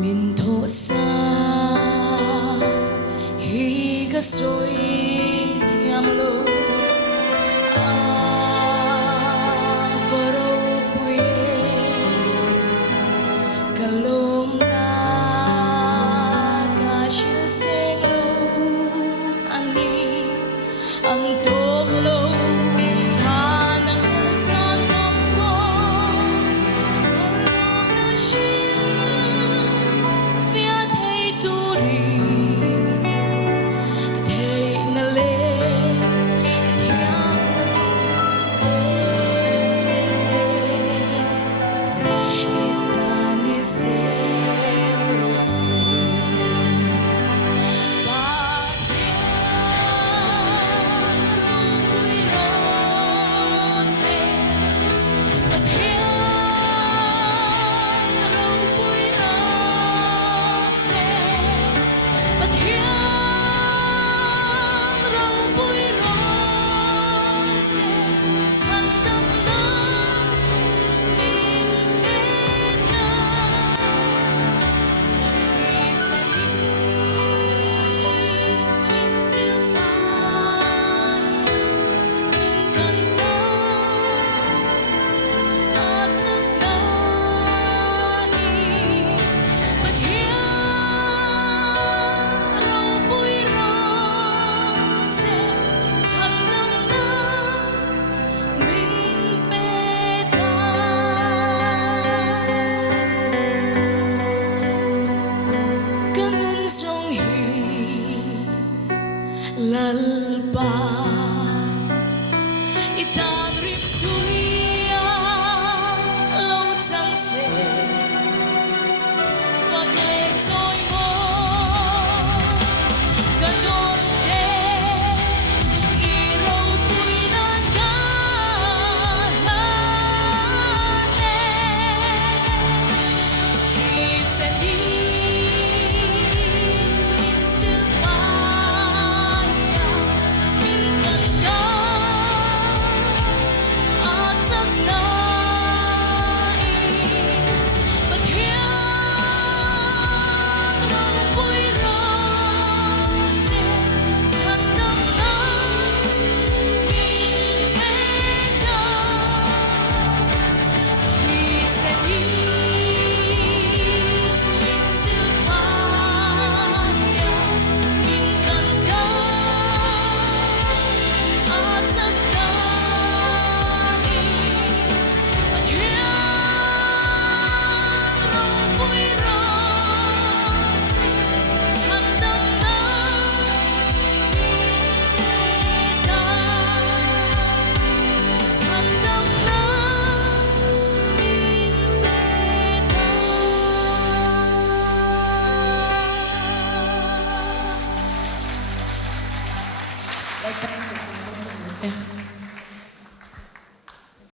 Min thổ xa hi ga soi thiam lo a varo puye kalom na ka shil seng lo ani ang tog lo fa nang sa nom bo kalom na shil fia thei tu ri ka thei na le ka thiam na song song te itani se